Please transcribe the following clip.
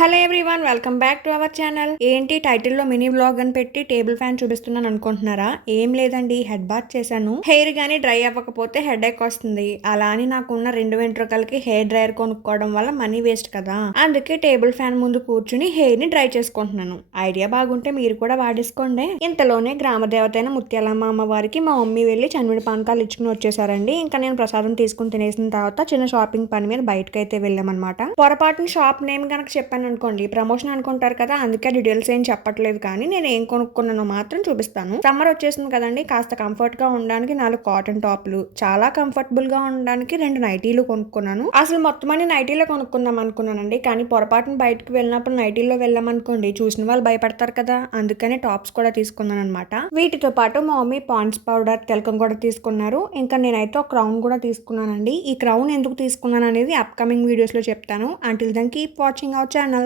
Hello everyone, welcome back to our channel. ఏంటి టైటిల్లో mini vlog అని పెట్టి టేబుల్ ఫ్యాన్ చూపిస్తున్నాను అనుకుంటున్నారా? ఏం లేదండి, హెడ్ బాత్ చేశాను. హెయిర్ గానీ డ్రై అవ్వకపోతే హెడ్ ఏక్ వస్తుంది. అలా అని నాకున్న 2 వెంట్రుకలకి హెయిర్ డ్రైయర్ కొనుక్కోవడం వల్ల మనీ వేస్ట్ కదా, అందుకే టేబుల్ ఫ్యాన్ ముందు కూర్చుని హెయిర్ ని డ్రై చేసుకుంటున్నాను. ఐడియా బాగుంటే మీరు కూడా వాడేసుకోండి. ఇంతలోనే గ్రామ దేవత అయిన ముత్యాలమ్మ అమ్మవారికి మా మమ్మీ వెళ్ళి చనివిడి పానకాలు ఇచ్చుకుని వచ్చేసారండి. ఇంకా నేను ప్రసాదం తీసుకుని తినేసిన తర్వాత చిన్న షాపింగ్ పని మీద బయటకైతే వెళ్ళామన్నమాట. పొరపాటున షాప్ నేమ్ కనుక చెప్పాను అనుకోండి, ప్రమోషన్ అనుకుంటారు కదా, అందుకే డీటెయిల్స్ ఏం చెప్పట్లేదు. కానీ నేను ఏం కొనుక్కున్నానో మాత్రం చూపిస్తాను. సమ్మర్ వచ్చేసింది కదండి, కాస్త కంఫర్ట్ గా ఉండడానికి 4 కాటన్ టాప్లు, చాలా కంఫర్టబుల్ గా ఉండడానికి 2 నైటీలు కొనుక్కున్నాను. అసలు మొత్తం అన్ని నైటీలో కొనుక్కుందాం అనుకున్నానండి, కానీ పొరపాటున బయటకు వెళ్ళినప్పుడు నైటీల్లో వెళ్ళామనుకోండి చూసిన వాళ్ళు భయపడతారు కదా, అందుకని టాప్స్ కూడా తీసుకున్నాను అనమాట. వీటితో పాటు మా మమ్మీ పాండ్స్ పౌడర్, తిలకం కూడా తీసుకున్నారు. ఇంకా నేనైతే ఒక క్రౌన్ కూడా తీసుకున్నానండి. ఈ క్రౌన్ ఎందుకు తీసుకున్నాను అనేది అప్కమింగ్ వీడియోస్ లో చెప్తాను. Until then keep watching our channel.